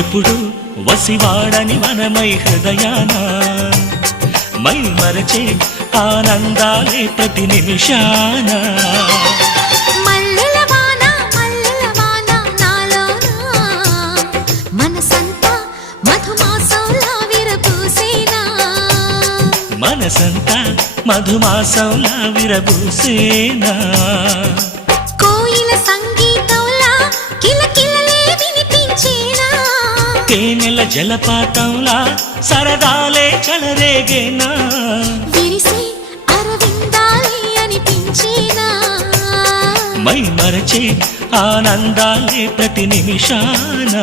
ఎప్పుడు వసివాడని మనమై హృదయాన మై మరచే ఆనందాలే ప్రతి నిమిషాన మనసంతా మధుమాసంలా విరబూసేనా కోయిల సంగీతంలా కిలకిలలే వినిపించేనా తేనెల జలపాతంలా సరదాలే చలరేగేనా విరిసి అరవిందాలే అనిపించేనా మై మరచే ఆనందాలే ప్రతి నిమిషాన